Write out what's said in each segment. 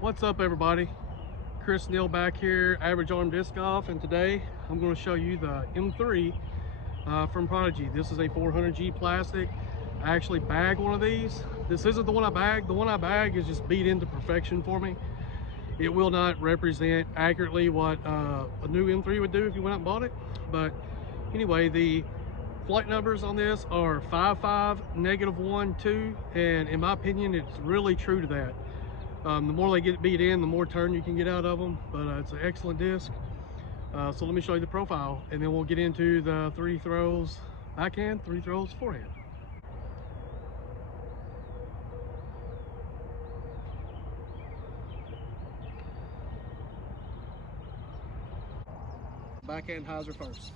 What's up, everybody? Chris Neal back here, Average Arm Disc Golf, and today I'm going to show you the M3 from Prodigy. This is a 400G plastic. I actually bagged one of these. This isn't the one I bagged. The one I bagged is just beat into perfection for me. It will not represent accurately what a new M3 would do if you went out and bought it. But anyway, the flight numbers on this are 55, -1, 2, and in my opinion, it's really true to that. The more they get beat in, the more turn you can get out of them, but it's an excellent disc. So let me show you the profile, and then we'll get into the 3 throws backhand, 3 throws forehand. Backhand hyzer first.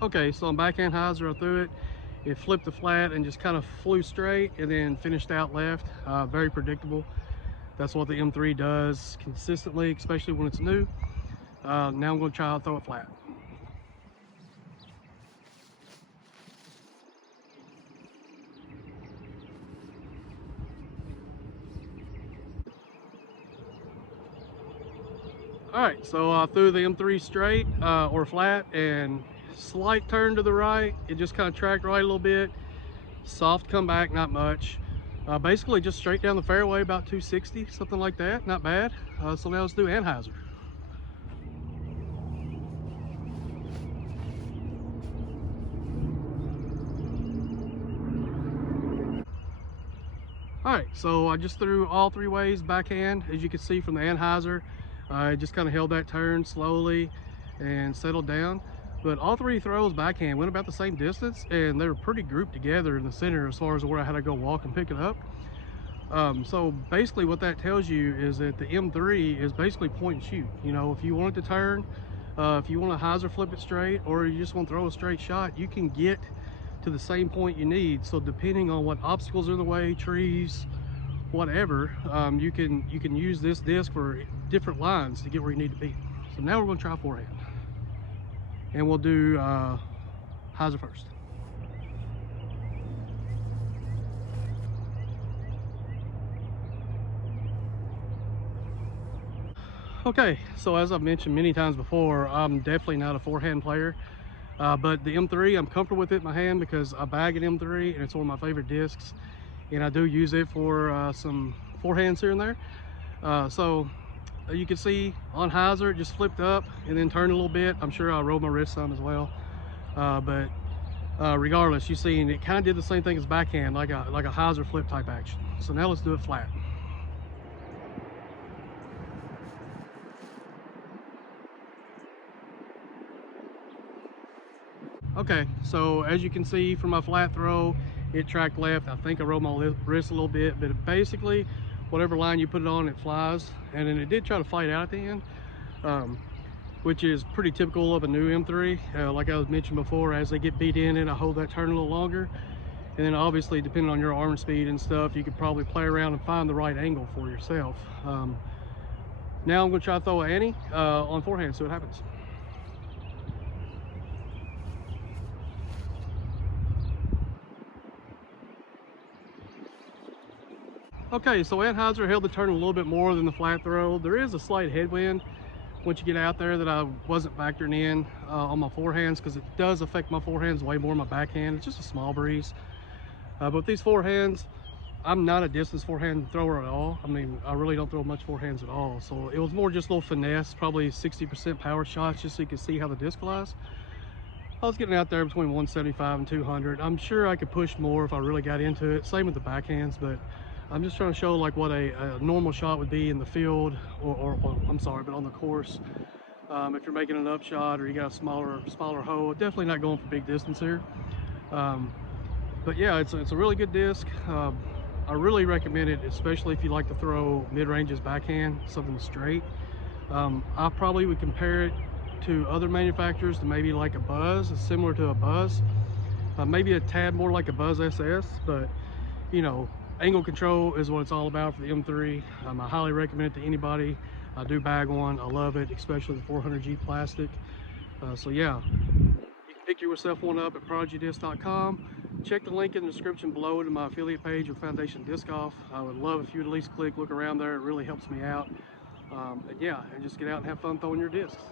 Okay, so on backhand hyzer, I threw it. It flipped the flat and just kind of flew straight and then finished out left. Very predictable. That's what the M3 does consistently, especially when it's new. Now I'm going to try to throw it flat. All right, so I threw the M3 straight or flat, and slight turn to the right. It just kind of tracked right a little bit. Soft comeback, not much. Basically just straight down the fairway, about 260, something like that. Not bad. So now let's do Anheuser. All right, so I just threw all 3 ways backhand. As you can see from the Anheuser, I just kind of held that turn slowly and settled down. But all 3 throws backhand went about the same distance, and they were pretty grouped together in the center as far as where I had to go walk and pick it up. So basically what that tells you is that the M3 is basically point and shoot. You know, if you want it to turn, if you want to hyzer flip it straight, or you just want to throw a straight shot, you can get to the same point you need. So depending on what obstacles are in the way, trees, whatever, you can use this disc for different lines to get where you need to be. So now we're going to try forehand, and we'll do hyzer first. Okay, so as I've mentioned many times before, I'm definitely not a forehand player, but the M3, I'm comfortable with it in my hand because I bag an M3 and it's one of my favorite discs, and I do use it for some forehands here and there. So you can see on hyzer, it just flipped up and then turned a little bit. I'm sure I rolled my wrist some as well, but regardless, you see, it kind of did the same thing as backhand, like a hyzer flip type action. So now let's do it flat. Okay, so as you can see from my flat throw, it tracked left. I think I rolled my wrist a little bit, but basically whatever line you put it on, it flies. And then it did try to fight out at the end, which is pretty typical of a new M3. Like I was mentioned before, as they get beat in it, I hold that turn a little longer. And then obviously, depending on your arm speed and stuff, you could probably play around and find the right angle for yourself. Now I'm gonna try to throw an ante on forehand, see what happens. Okay, so Anheuser held the turn a little bit more than the flat throw. There is a slight headwind once you get out there that I wasn't factoring in on my forehands, because it does affect my forehands way more than my backhand. It's just a small breeze. But with these forehands, I'm not a distance forehand thrower at all. I mean, I really don't throw much forehands at all. So it was more just a little finesse, probably 60% power shots, just so you can see how the disc flies. I was getting out there between 175 and 200. I'm sure I could push more if I really got into it. Same with the backhands, but I'm just trying to show like what a normal shot would be in the field, or I'm sorry, but on the course. If you're making an upshot or you got a smaller hole, definitely not going for big distance here. But yeah, it's a really good disc. I really recommend it, especially if you like to throw mid-ranges backhand, something straight. I probably would compare it to other manufacturers to maybe like a Buzz. It's similar to a Buzz, maybe a tad more like a Buzz SS, but you know, angle control is what it's all about for the M3. I highly recommend it to anybody. I do bag one. I love it, especially the 400G plastic. So yeah, you can pick yourself one up at prodigydisc.com. Check the link in the description below to my affiliate page with Foundation Disc Golf. I would love if you would at least look around there. It really helps me out. And yeah, and just get out and have fun throwing your discs.